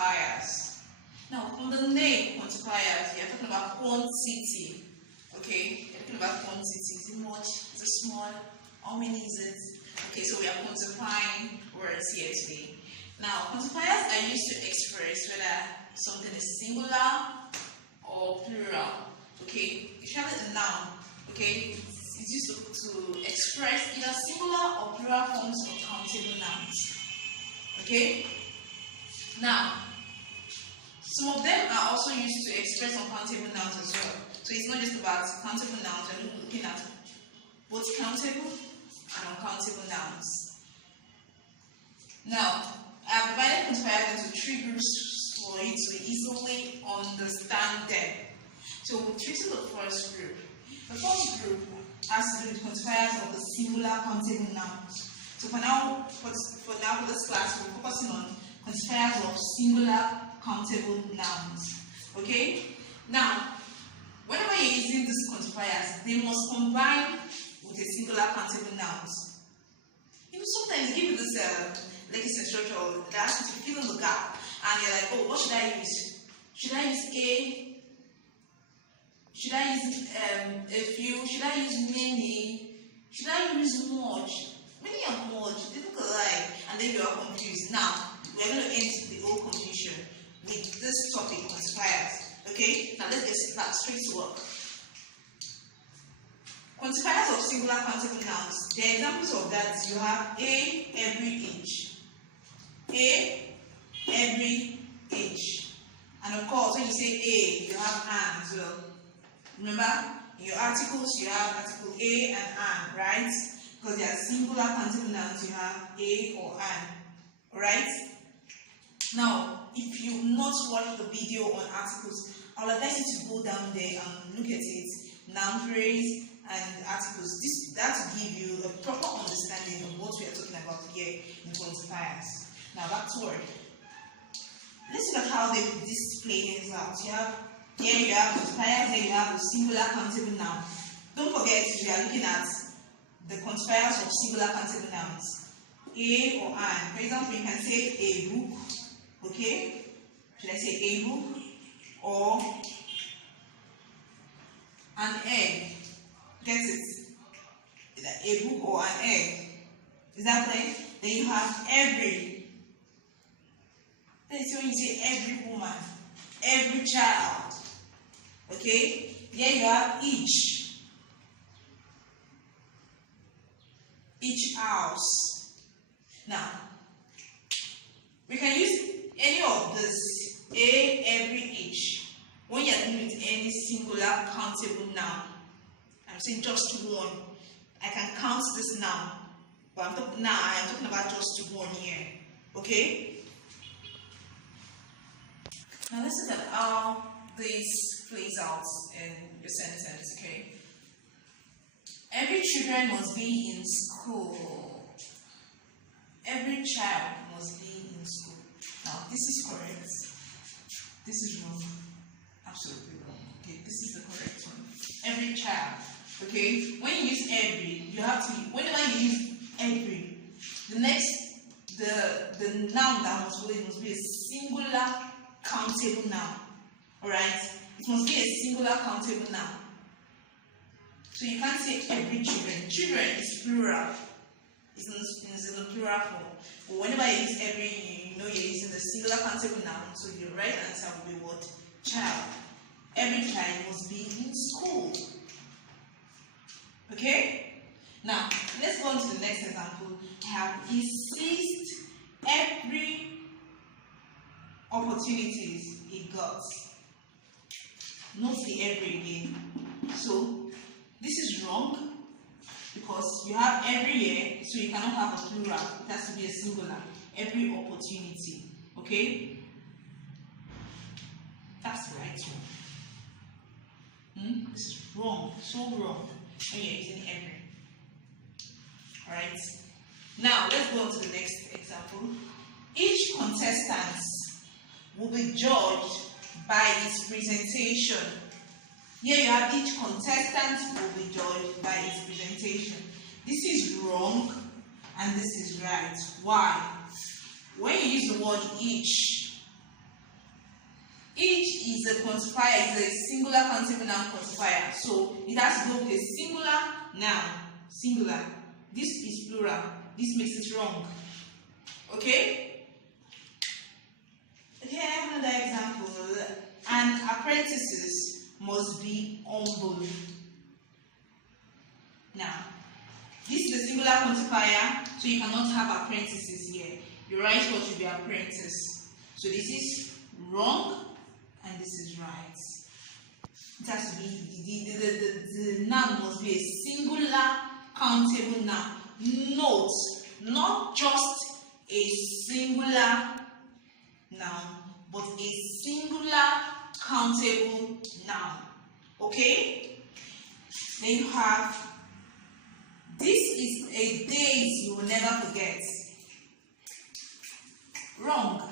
quantifiers. Now, from the name quantifiers, we are talking about quantity. Okay, we're talking about quantity. Is it much? Is it small? How many is it? Okay, so we are quantifying words here today. Now, quantifiers are used to express whether something is singular or plural. Okay, usually a noun. Okay, it's used to express either singular or plural forms of countable nouns. Okay, now some of them are also used to express uncountable nouns as well. So it's not just about countable nouns, we're looking at both countable and uncountable nouns. Now, I have divided quantifiers into three groups for you to easily understand them. So we'll treat the first group. The first group has to do with quantifiers of the singular countable nouns. So for this class, we're focusing on quantifiers of singular countable nouns. Okay? Now, whenever you're using these quantifiers, they must combine with a singular countable nouns. Even sometimes give you this legacy structure that asks you to fill in the gap, and you're like, oh, what should I use? Should I use a? Should I use a few? Should I use many? Should I use much? Many and much, they look alike, and then you are confused. Now, we're going to end the whole confusion with this topic, quantifiers. Okay? Now let's get straight to work. Quantifiers of singular countable nouns. The examples of that, you have a every inch. A every inch. And of course, when you say a, you have an as well. Remember, in your articles, you have article a and an, right? Because they are singular countable nouns, you have a or an. Alright? Now, if you've not watched the video on articles, I would advise you to go down there and look at it. Noun phrase and articles. That will give you a proper understanding of what we are talking about here in quantifiers. Now back to work. Let's look at how they display this out. Here you have quantifiers, here you have the singular countable noun. Don't forget, we are looking at the quantifiers of singular countable nouns. A or an. For example, you can say a book. Okay? Should I say a book? Or an egg. Get it? A book or an egg. Is that clear? Then you have every. Then it's when you say every woman, every child. Okay? Here you have each. Each house. Now, we can use any of this, a, every, each, when you are dealing with any singular countable noun. I'm saying just one. I can count this noun, but I'm talking about just one here. Okay? Now let's look at how this plays out in your sentence, okay? Every children must be in school. Every child must be in school. Now, this is correct. This is wrong. Absolutely wrong. Okay, this is the correct one. Every child. Okay, when you use every, you have to. Whenever you use every, the noun that must be a singular countable noun. All right, it must be a singular countable noun. So you can't say every children. Children is plural. It's in the plural form. But whenever you use every, you know you're using the singular countable noun. So your right answer will be what? Child. Every child must be in school. Okay? Now, let's go on to the next example. I have seized every opportunities he got. Note the every again. So, this is wrong because you have every year, so you cannot have a plural. It has to be a singular. Every opportunity. Okay? That's the right one. This is wrong. So wrong when you're using every. Alright? Now, let's go on to the next example. Each contestant will be judged by its presentation. Here you have each contestant will be judged by its presentation. This is wrong and this is right. Why? When you use the word each, is a quantifier, is a singular countable noun quantifier. So it has to go with a singular noun. Singular. This is plural. This makes it wrong. Okay? Here I have another example. An apprentices must be humble. Now, this is a singular quantifier, so you cannot have apprentices here. Your right word should be apprentice. So this is wrong and this is right. It has to be, the noun must be a singular countable noun. Note, not just a singular noun, but a singular countable noun. Okay? Then you have, this is a days you will never forget. Wrong.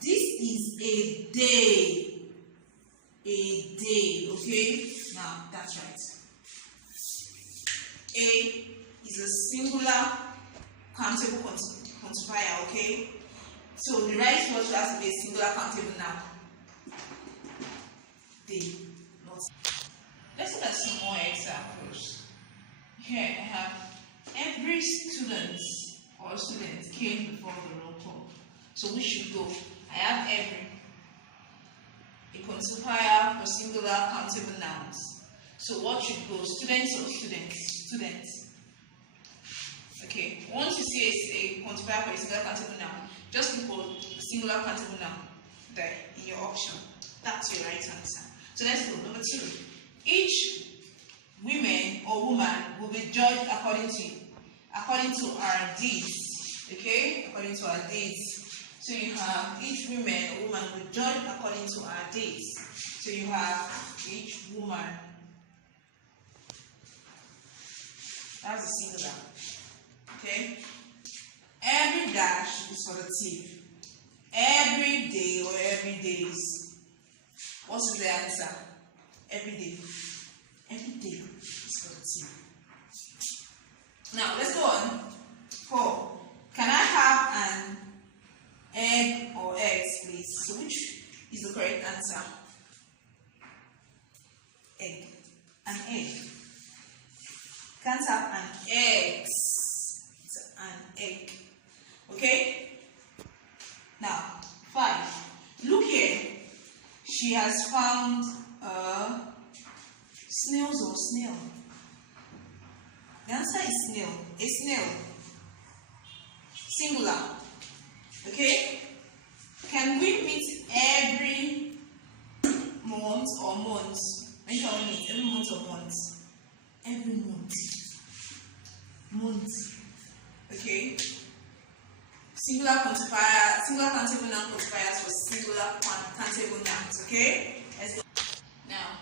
This is a day. A day, okay? Now, that's right. A is a singular countable quantifier, okay? So the right word has to be a singular countable noun. Day, not. Let's look at some more examples. Here I have every student or student came before the roll call. So we should go. I have every. A quantifier for singular countable nouns. So what should go? Students or students? Students. Okay. Once you see a quantifier for a singular countable noun, just look for the singular countable noun there in your option. That's your right answer. So let's go. Number 2. Each woman or woman will be judged according to our deeds. Okay? According to our deeds. So you have each woman or woman will be judged according to our deeds. So you have each woman. That's a singular. Okay? Every dash is for the thief. Every day or every days. What is the answer? Every day. Every day is for the thief. Now let's go on. 4. Can I have an egg or eggs, please? So which is the correct answer? Egg. An egg. Can't have an eggs. It's an egg. Okay? Now, 5. Look here. She has found snails or snail. The answer is snail. A snail. Singular. Okay? Can we meet every month or months? When can we meet? Every month or months? Every month. Month. Okay? Singular quantifier, singular countable noun quantifiers for singular countable nouns. Okay? Let's go. Now,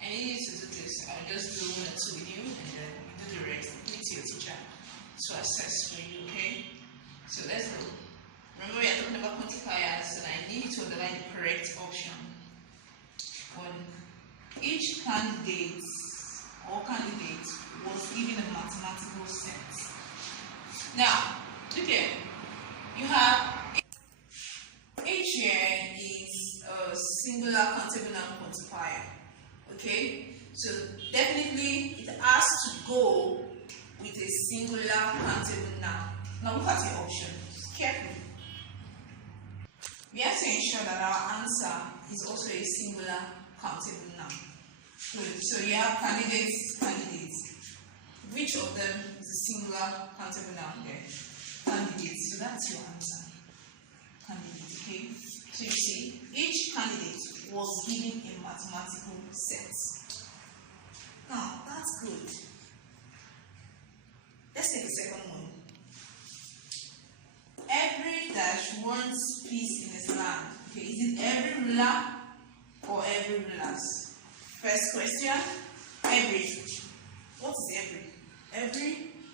I need you to do this. I'll just do 1 or 2 with you and then you do the rest. Give it to your teacher to assess for you. Okay? So let's go. Remember, we are talking about quantifiers, and I need you to underline the correct option. 1. Each candidate or candidate was given a mathematical sense. Now, look here. You have each here is a singular countable noun quantifier. Okay? So definitely it has to go with a singular countable noun. Now look at your options carefully. We have to ensure that our answer is also a singular countable noun. So you have candidates. Which of them is a singular countable noun there? Candidates. So that's your answer. Candidate. Okay. So you see, each candidate was given a mathematical set. Now that's good. Let's take the second one. Every dash wants peace in his land. Okay, is it every ruler or every rulers? First question, every. What is every? Every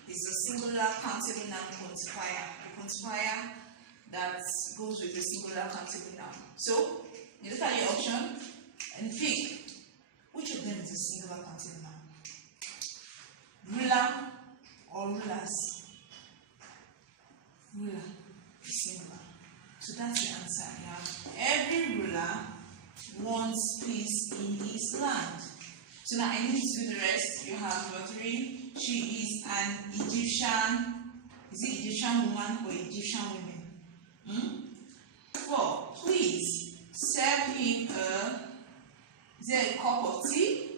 is a singular countable noun quantifier. A quantifier that goes with a singular countable noun. So, you look at your option and pick which of them is a singular countable noun. Ruler or rulers? Ruler is singular. So that's the answer. You have every ruler wants peace in his land. So now I need to do the rest. You have number 3. She is an Egyptian. Is it Egyptian woman or Egyptian women? 4. Please serve him is it a cup of tea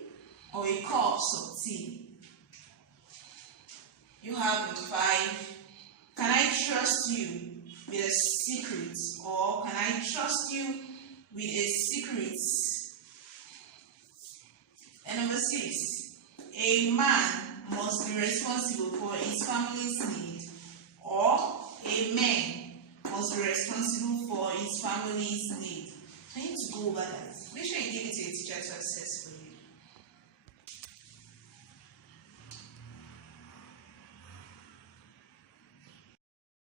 or a cups of tea? You have number 5. Can I trust you with a secret, or can I trust you with a secret? And number 6. A man must be responsible for his family's need, or a man must be responsible for his family's need. So you need to go over that. Make sure you give it to your teacher successfully.